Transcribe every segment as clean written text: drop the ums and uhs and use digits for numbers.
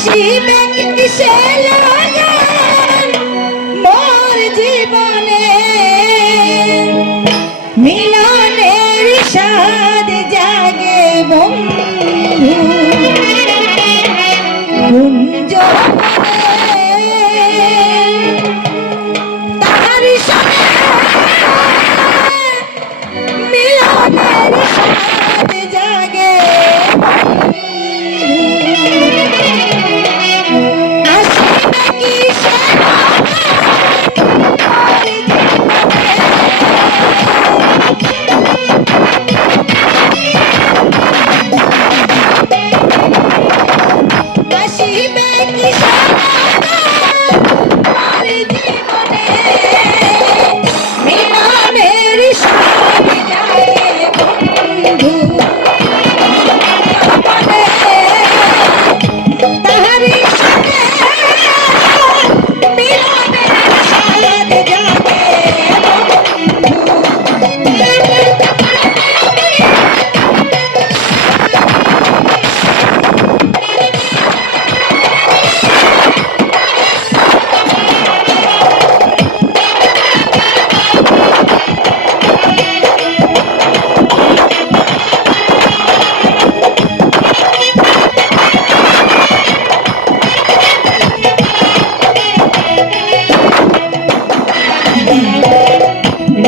আসিবে কিসে লাগান মোর জীবনে মিলনের স্বাদ জাগে বন্ধু কুঞ্জ তাহার সঙ্গে মিলনের স্বাদ জাগে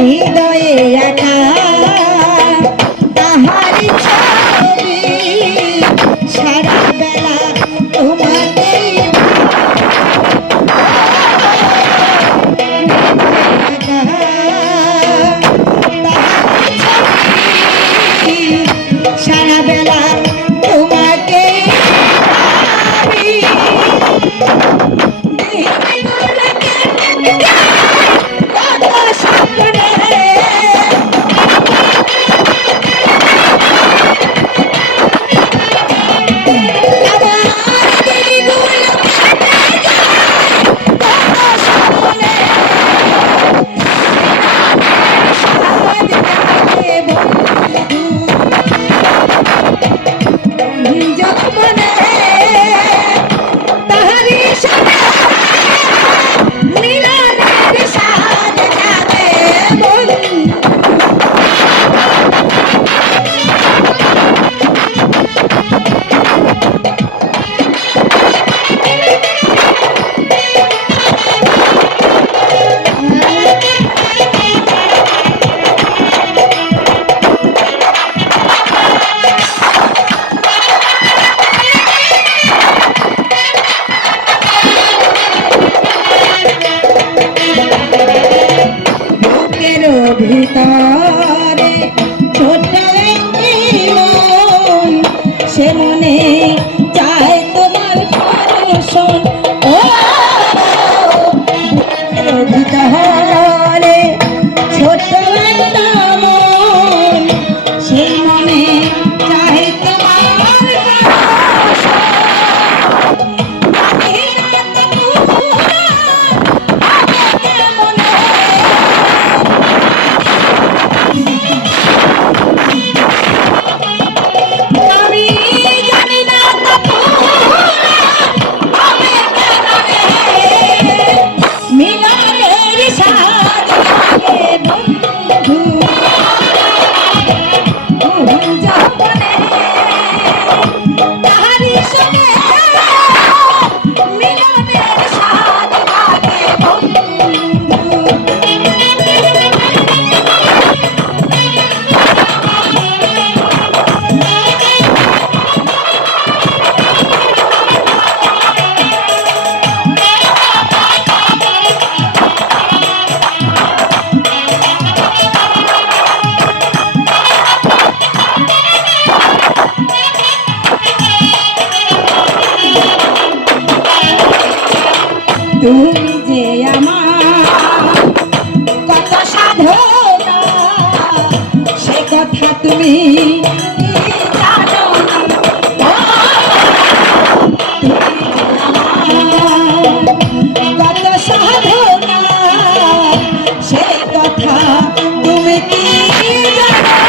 হৃদয়ে রাখা তাহার ছবি সারা বেলা তোমাকে সারা বেলা তোমাকে ভিতরে ছোট একটি মন সে মনে চায় তোমার দর্শন ও ভিতরে ছোট একটা মন সে মনে চায় তোমার তুমি যে আমার কত সাধনা সে কথা তুমি জানো না কত সাধনা সে কথা তুমি কি জানো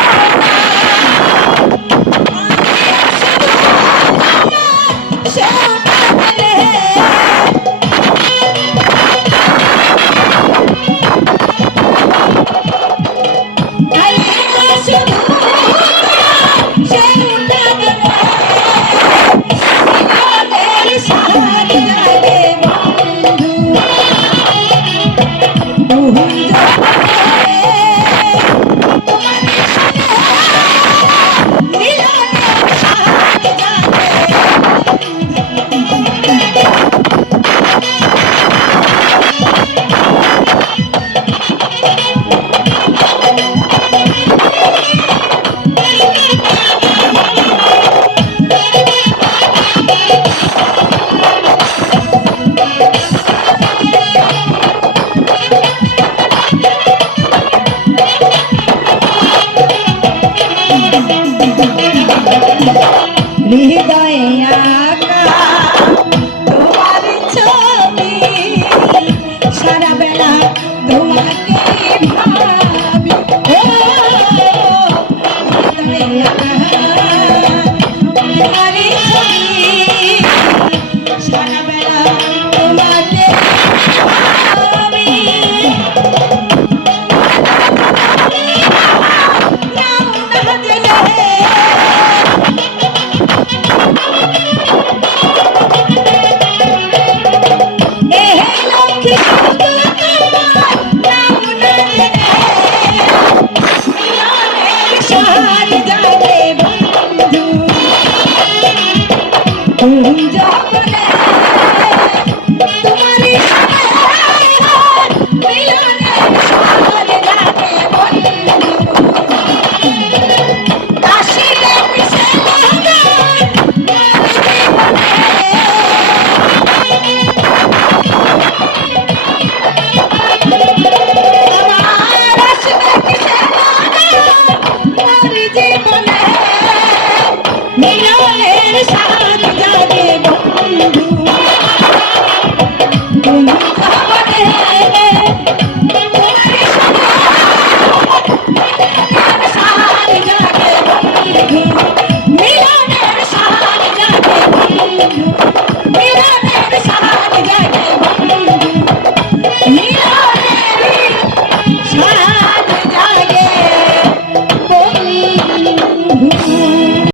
হৃদয়ে আঁকা তোমার ছবি, সারা বেলা তোমাকে ভাবি। ও হৃদয়ে আঁকা তোমার ছবি, সারা বেলা তোমাকে ভাবি। নাও না জেনে